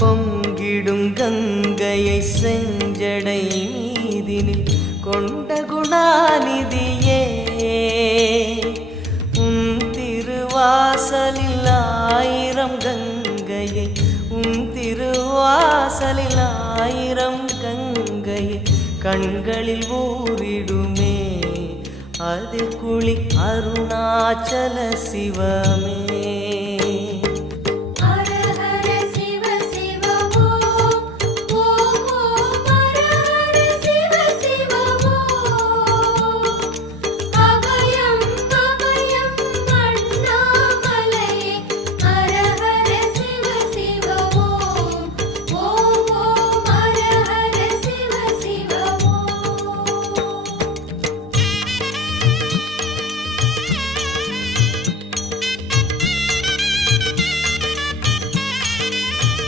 பொங்கிடும் கங்கையை செஞ்சடை மீதினில் கொண்ட குணாநிதியே உன் திருவாசலில் ஆயிரம் கங்கையை உன் திருவாசலில் ஆயிரம் கங்கையை கண்களில் ஊறிடுமே அது குளி அருணாச்சல சிவமே.